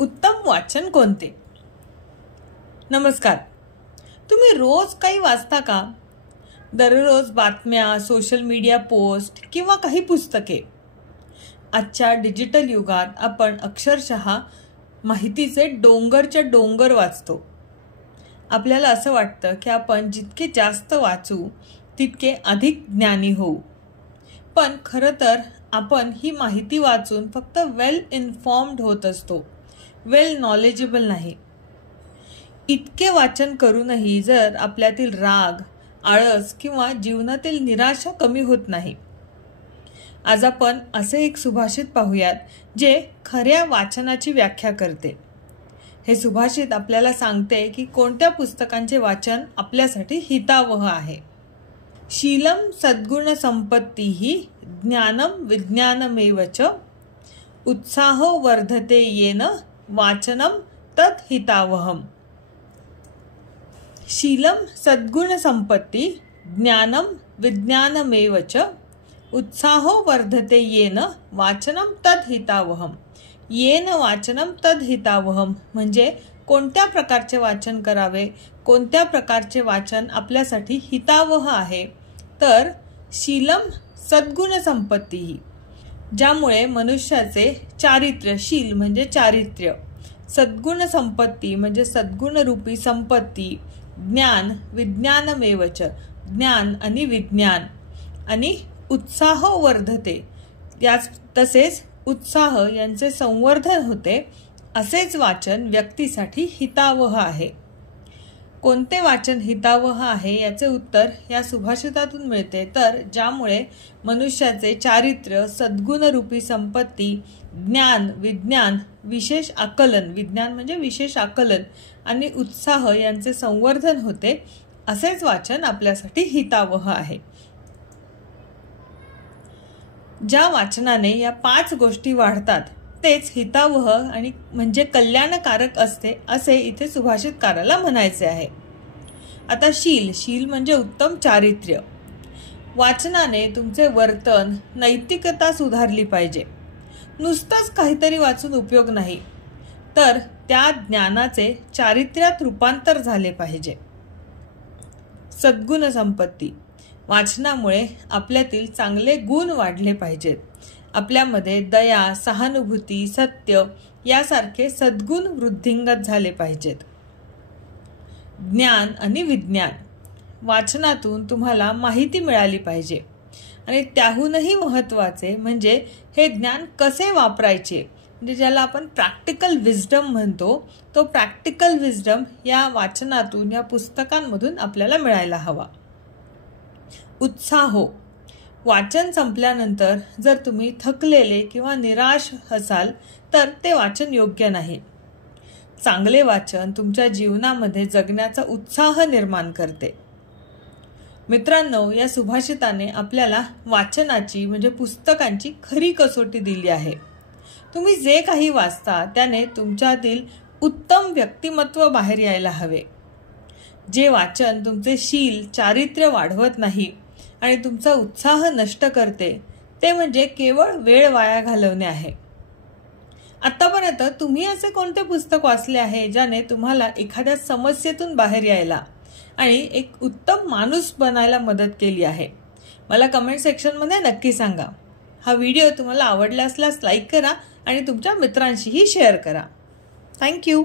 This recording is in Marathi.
उत्तम वाचन कोणते? नमस्कार. तुम्ही रोज काही वाचता का? दररोज बातम्या, सोशल मीडिया पोस्ट किंवा काही पुस्तके? आजच्या डिजिटल युगात आपण अक्षरशः माहितीचे डोंगरच्या डोंगर वाचतो. आपल्याला असं वाटतं की आपण जितके जास्त वाचू तितके अधिक ज्ञानी होऊ. पण खरं तर आपण ही माहिती वाचून फक्त वेल इन्फॉर्म्ड होत असतो, वेल नॉलेजेबल नाही. इतके वाचन करूनही जर आपल्यातील राग, आळस किंवा जीवनातील निराशा कमी होत नाही. आज आपण असे एक सुभाषित पाहूयात जे खऱ्या वाचनाची व्याख्या करते. हे सुभाषित आपल्याला सांगते की कोणत्या पुस्तकांचे वाचन आपल्यासाठी हितावह आहे. शीलम सद्गुण संपत्तीहि ज्ञानम विज्ञानमेव च उत्साहो वर्धते येन वाचनम तत् हितावहम. शीलम सद्गुण संपत्ती ज्ञानम विज्ञानमेव च उत्साहो वर्धते येन वाचनम तत् हितावहम. येन वाचनम तद हितावहम म्हणजे कोणत्या प्रकारचे वाचन करावे, कोणत्या प्रकारचे वाचन आपल्यासाठी हितावह आहे. तर शीलम सद्गुण संपत्ती, ज्यामुळे मनुष्याचे चारित्र्य, शील म्हणजे चारित्र्य, सद्गुण संपत्ती म्हणजे सद्गुण रूपी संपत्ती, ज्ञान विज्ञानमेवच ज्ञान आणि विज्ञान, आणि उत्साह वर्धते याच तसेच उत्साह यांचे संवर्धन होते, असेच वाचन व्यक्तीसाठी हितावह आहे. कोणते वाचन हितावह आहे याचे उत्तर या सुभाषितातून मिळते. तर ज्यामुळे मनुष्याचे चारित्र्य, सद्गुण रूपी संपत्ती, ज्ञान विज्ञान विशेष आकलन, विज्ञान म्हणजे विशेष आकलन, आणि उत्साह यांचे संवर्धन होते, असेच वाचन आपल्यासाठी हितावह आहे. ज्या वाचनाने या 5 गोष्टी वाढतात तेच हितावह आणि म्हणजे कल्याणकारक असते, असे इथे सुभाषितकाराला म्हणायचे आहे. आता शील म्हणजे उत्तम चारित्र्य. वाचनाने तुमचे वर्तन, नैतिकता सुधारली पाहिजे. नुसतंच काहीतरी वाचून उपयोग नाही, तर त्या ज्ञानाचे चारित्र्यात रूपांतर झाले पाहिजे. सद्गुण संपत्ती, वाचनामुळे आपल्यातील चांगले गुण वाढले पाहिजेत. आपल्यामध्ये दया, सहानुभूती, सत्य यासारखे सद्गुण वृद्धिंगत झाले पाहिजेत. ज्ञान आणि विज्ञान, वाचनातून तुम्हाला माहिती मिळाली पाहिजे, आणि त्याहूनही महत्त्वाचे म्हणजे हे ज्ञान कसे वापरायचे, म्हणजे ज्याला आपण प्रॅक्टिकल विजडम म्हणतो, तो प्रॅक्टिकल विजडम या वाचनातून, या पुस्तकांमधून आपल्याला मिळायला हवा. उत्साह, वाचन संपल्यानंतर जर तुम्ही थकलेले किंवा निराश असाल तर ते वाचन योग्य नाही. चांगले वाचन तुमच्या जीवनामध्ये जगण्याचा उत्साह निर्माण करते. मित्रांनो, या सुभाषिताने आपल्याला वाचनाची म्हणजे पुस्तकांची खरी कसोटी दिली आहे. तुम्ही जे काही वाचता त्याने तुमच्यातील उत्तम व्यक्तिमत्व बाहेर यायला हवे. जे वाचन तुमचे शील, चारित्र्य वाढवत नाही आणि तुमचा उत्साह नष्ट करते, ते म्हणजे केवळ वेळ वाया घालवणे आहे. आतापर्यंत तुम्ही असे कोणते पुस्तक वाचले आहे ज्याने तुम्हाला एखाद्या समस्येतून बाहेर यायला आणि एक उत्तम माणूस बनायला मदत केली आहे? मला कमेंट सेक्शनमध्ये नक्की सांगा. हा व्हिडिओ तुम्हाला आवडला असल्यास लाईक करा आणि तुमच्या मित्रांशीही शेअर करा. थँक्यू.